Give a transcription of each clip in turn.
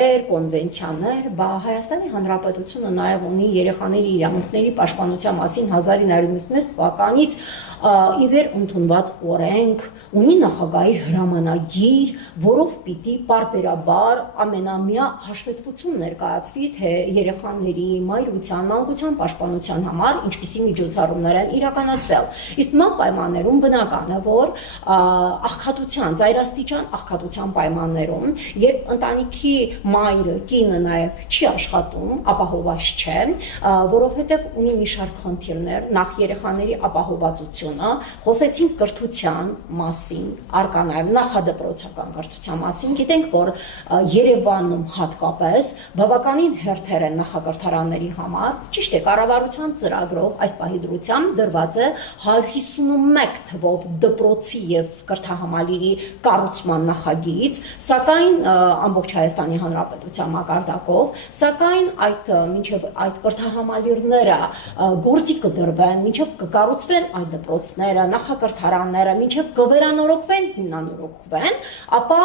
կոնվենցիաներ, բա Հայաստանի Հանրապետությունը նաև ունի երեխաների իրավունքների պաշտպանության մասին 1996 թվականից ի վեր ընդունված օրենք, ունի նախագահի հրամանագիր, որով պիտի պարբերաբար ամենամյա հաշվետվություն ներկայացվի, թե երեխաների մայրության, մանկության պաշտպանության համար ինչպիսի միջոցառումներ են իրականացվել։ Իսկ նման պայմաններում բնական է, որ աղքատության, ծայրաստիճան աղքատության պայմաններում, երբ ընտանիքի մայրը, կինը նաև չի աշխատում, ապահովված չէ, որովհետև ունի մի շարք խնդիրներ, նախ երեխաների ապահովվածությունը, խոսեցինք կրթության մասին, առկա նաև նախադպրոցական կրթության մասին, գիտենք, որ Երևանում հատկապես բավականին հերթեր են նախակրթարանների համար, ճիշտ է, կառավարության ծրագրով այս պահի դրությամբ դրված է 151 թվով դպրոցի եւ կրթահամալիրի կառուցման նախագիծ, սակայն ամբողջ Հայաստանի Հանրապետության մակարդակով, սակայն մինչև այդ կրթահամալիրները գործի կդրվեն, մինչև կկառուցվեն այդ դպրոցները, նախակրթարանները, մինչև կվերանորոգվեն, հիմնանորոգվեն, ապա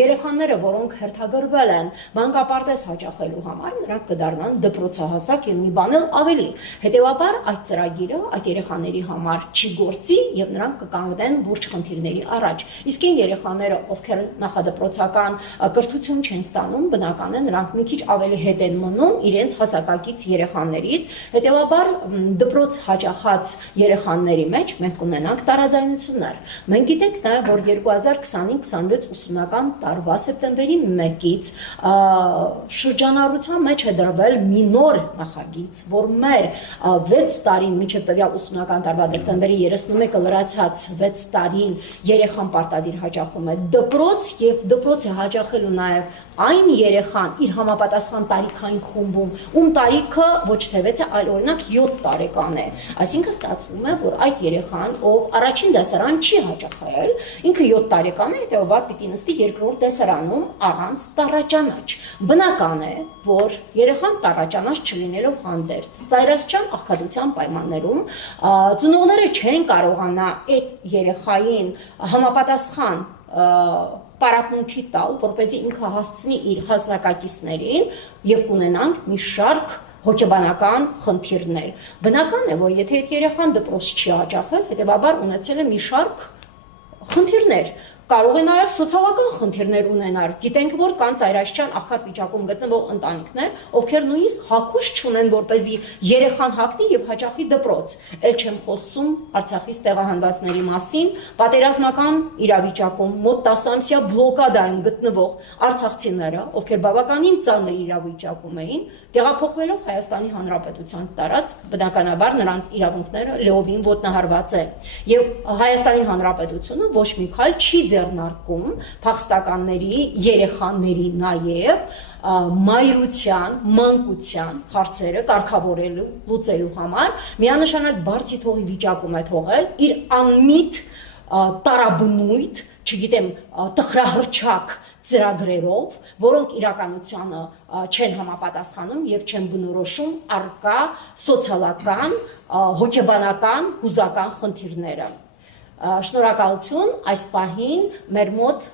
երեխաները, որոնք հերթագրվել են մանկապարտեզ հաճախելու համար, նրանք կդառնան դպրոցահասակ եւ մի բան էլ ավելի։ Հետեւաբար այդ ծրագիրը այդ երեխաների համար չի գործի եւ նրանք կկանգնեն լուրջ խնդիրների առաջ։ Իսկ այն երեխաները, ովքեր նախադպրոցական կրթություն չեն ստանում, բնական է նրանք մի քիչ ավելի հետ են մնում իրենց հասակակից երեխաներից, հետեւաբար դպրոց հաճախած երեխաների մեջ մենք կունենանք տարաձայնություններ։ Մենք գիտենք նաև, որ 2025-26 ուսումնական տարվա սեպտեմբերի 1-ից շրջանառության մեջ է դրվել մի նոր նախագիծ, որ մեր 6 տարին մինչև տվյալ ուսումնական տարվա դեկտեմբերի 31-ը լրացած 6 տարին երեխան պարտադիր հաճախում է դպրոց եւ դպրոց է հաճախելու նաև այն երեխան իր համապատասխան տարիքային խումբում, ում տարիքը ոչ թե 6 է, այլ օրինակ 7 տարեկան է։ Այսինքն ստացվում է, որ այդ երեխան, ով առաջին դասարան չի հաճախել, ինքը 7 տարեկան է, հետեւաբար պիտի նստի երկրորդ դասարանում առանց տառաճանաչ։ Բնական է, որ երեխան տառաճանաչ չլինելով հանդերձ, ծայրաստիճան աղքատության պայմաններում ծնողները չեն կարողանա այդ երեխային համապատասխան պարապմունքի տալ, որպեսզի ինքը հասցնի իր հասակակիցներին եւ կունենանք մի շարք հոգեբանական խնդիրներ։ Բնական է, որ եթե այդ երեխան դպրոց չի հաճախել, հետեւաբար ունեցել է մի շարք խնդիրներ։ Կարող է նաև սոցիալական խնդիրներ ունենալ։ Գիտենք, որ կան ծայրաստիճան աղքատ վիճակում գտնվող ընտանիքներ, ովքեր նույնիսկ հագուշ չունեն, որպեսզի երեխան հագնի եւ հաճախի դպրոց։ Էլ չեմ խոսում Արցախից տեղահանվածների մասին, պատերազմական իրավիճակում մոտ 10 ամսյա բլոկադայում գտնվող արցախցիները, ովքեր բավականին ծանր իրավիճակում էին, տեղափոխվելով Հայաստանի Հանրապետության տարածք, բնականաբար նրանց իրավունքները լիովին ոտնահարված են։ Եվ Հայաստանի Հանրապետությունը ոչ մի քայլ չի ձեռնարկում փախստականների, երեխաների նաև մայրության, մանկության հարցերը կարգավորելու, լուծելու համար միանշանակ բարձի թողի վիճակում է թողել իր անմիտ տարաբնույթ, չգիտեմ, տխրահռչակ ծրագրերով, որոնք իրականությանը չեն համապատասխանում եւ չեն բնորոշում առկա սոցիալական, հոգեբանական, հուզական խնդիրները։ Շնորհակալություն այս պահին մեր մոտ